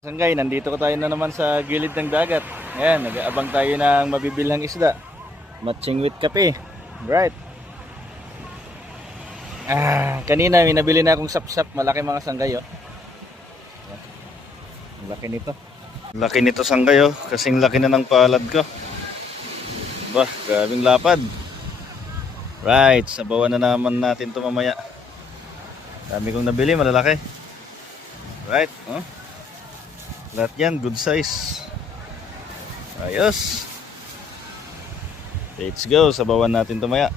Sanggay, nandito ko tayo na naman sa gilid ng dagat. Ayan, nag-aabang tayo ng mabibilhang isda. Matching with kape. Right. Ah, kanina may nabili na akong sapsap, malaki mga sanggay oh. Ang Laki nito. Laki nito sanggay oh, kasing laki na ng palad ko. Bah, grabing lapad. Right, sabawan na naman natin to mamaya. Dami kong nabili, malalaki. Right, oh. Lahat yan, good size. Ayos. Let's go, sabawan natin tumaya.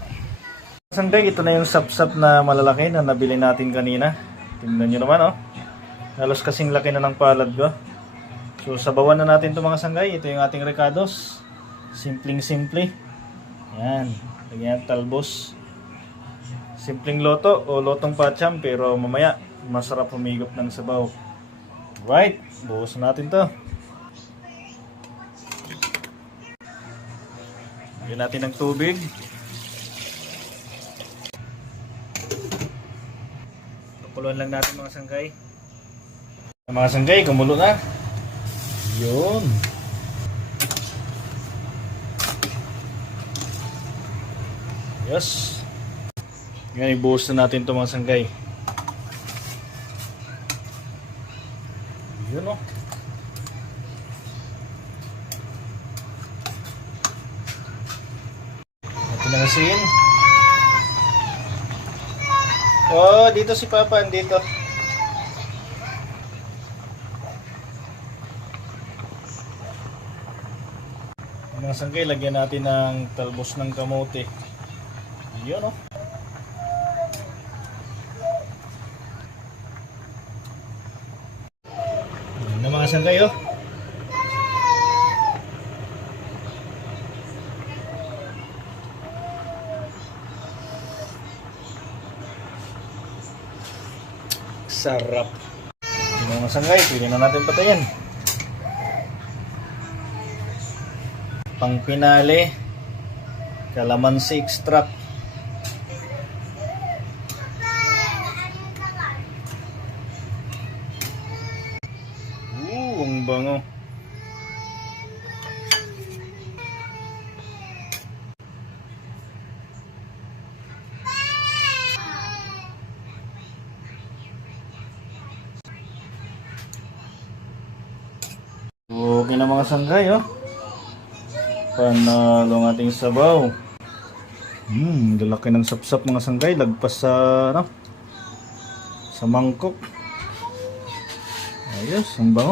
Sanggay, ito na yung sapsap na malalaki na nabili natin kanina. Tingnan nyo naman, oh. Halos kasing laki na ng palad ko. So, sabawan na natin ito mga sanggay. Ito yung ating recados. Simpleng-simple. Yan. Lagyan talbos. Simpleng loto o lotong pacham pero mamaya masarap humigop ng sabaw. Right, buhos natin to. Lagyan natin ng tubig. Pakuluan lang natin mga sanggay. Mga sanggay, kumulo na. Yun. Yes. Ngayon, ibuhos na natin ito mga sanggay. Yun o. Asin. Oh, dito si Papa, dito. Mga sanggay, lagyan natin ng talbos ng kamote. Yun o. Yan na mga sanggay oh. Sarap. Yung mga sanggay, pwede na natin patayin. Pang pinali, kalamansi extract. Uh, ang bango. Okay na mga sanggay, oh. Panalo ating sabaw. Hmm, lalaki ng sapsap mga sanggay. Lagpas sa, ano, sa mangkok. Ayos, ang bango.